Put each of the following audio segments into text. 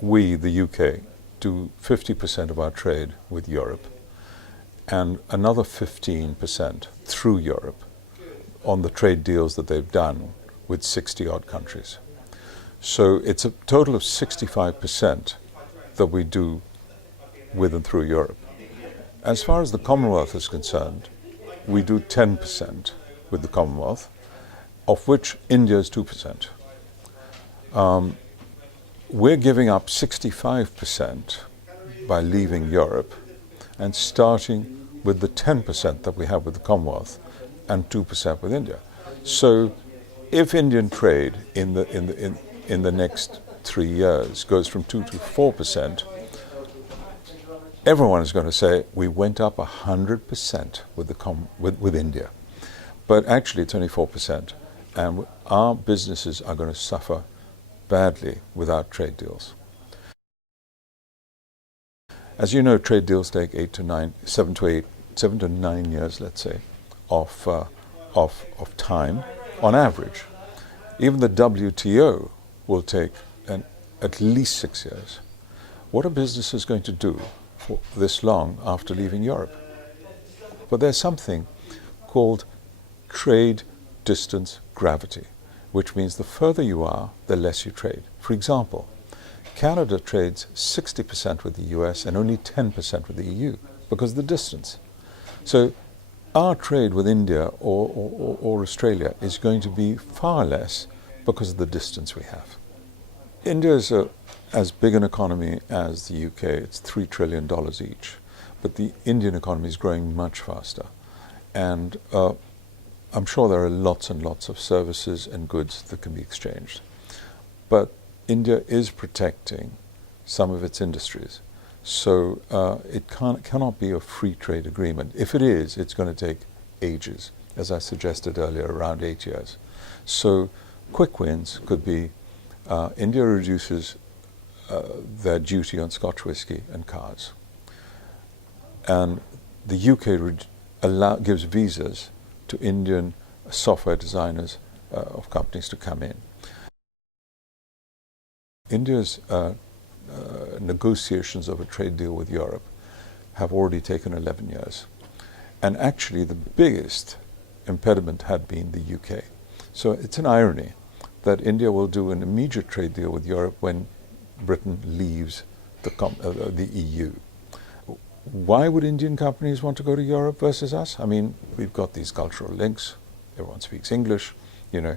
we, the UK, do 50% of our trade with Europe and another 15% through Europe on the trade deals that they've done with 60-odd countries. So it's a total of 65% that we do with and through Europe. As far as the Commonwealth is concerned, we do 10% with the Commonwealth, of which India is 2%. We're giving up 65% by leaving Europe and starting with the 10% that we have with the Commonwealth and 2% with India. So if Indian trade in the next 3 years goes from 2 to 4%, everyone is going to say we went up 100% with India. But actually it's only 4%, and our businesses are going to suffer badly without trade deals. As you know, trade deals take 7 to 9 years, let's say, of time on average. Even the WTO will take at least 6 years. What are businesses going to do for this long after leaving Europe? But there's something called trade distance gravity, which means the further you are, the less you trade. For example, Canada trades 60% with the US and only 10% with the EU because of the distance. So our trade with India or Australia is going to be far less because of the distance we have. India is as big an economy as the UK. It's $3 trillion each. But the Indian economy is growing much faster. And I'm sure there are lots and lots of services and goods that can be exchanged. But India is protecting some of its industries. So it cannot be a free trade agreement. If it is, it's going to take ages, as I suggested earlier, around 8 years. So quick wins could be India reduces their duty on Scotch whisky and cars. And the UK gives visas to Indian software designers of companies to come in. India's negotiations of a trade deal with Europe have already taken 11 years. And actually the biggest impediment had been the UK. So it's an irony that India will do an immediate trade deal with Europe when Britain leaves the EU. Why would Indian companies want to go to Europe versus us? I mean, we've got these cultural links. Everyone speaks English, you know.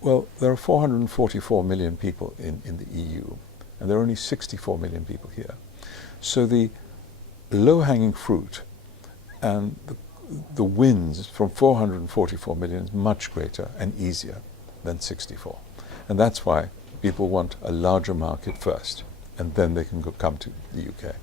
Well, there are 444 million people in the EU, and there are only 64 million people here. So the low-hanging fruit and the wins from 444 million is much greater and easier than 64. And that's why people want a larger market first, and then they can come to the UK.